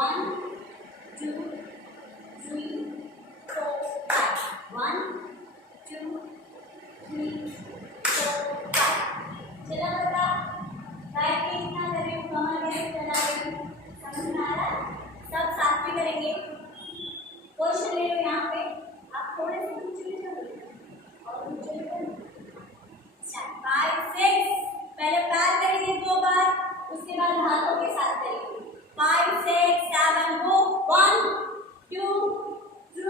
1 2 3 4 5 1 2 3 4 5 चला बता बैठ के इतना कर रही हूँ कमर कैसे चला रही हूँ समझ में आ रहा है सब साथ में करेंगे क्वेश्चन ले लो यहाँ पे आप थोड़े से नीचे चलो और नीचे चलो 5 6 पहले पैर करेंगे 2 बार उसके बाद हाथों के साथ करेंगे 5 6 7 गो 1 2 3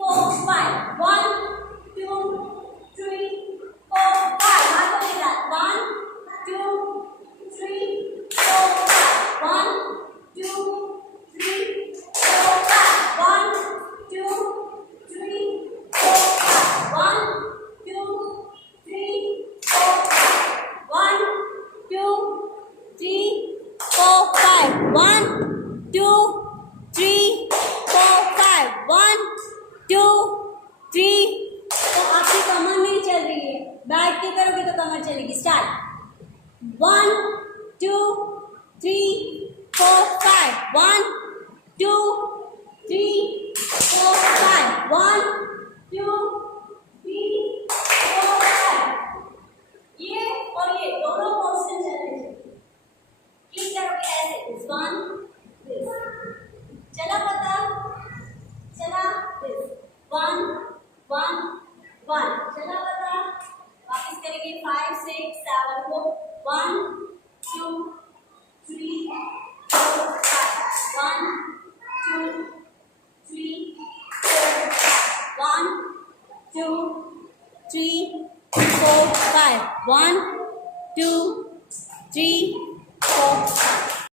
4 5 1 2 3 4 5 हाथों के साथ 1 2 3 4 5 1 2 3 4 5 1 2 3 4 5 1 2 3 4 5 1 2 3 4 5 1 2 3 4 5 1 2 3 तो आपकी कमर नहीं चल रही है बैठ के करोगे तो कमर चलेगी स्टार्ट 1 2 3 4 5 1 2 3 4 5 1 2 3 4 5 ये और ये दोनों पोर्शन चलने चाहिए ठीक करोगे ऐसे दिस 1 दिस चला पता चला दिस 1 1 1 चला पता वापस करेंगे 5 6 7 को 1 2 3 4 5 1 2 3 4 5 1 2 3 4 5 1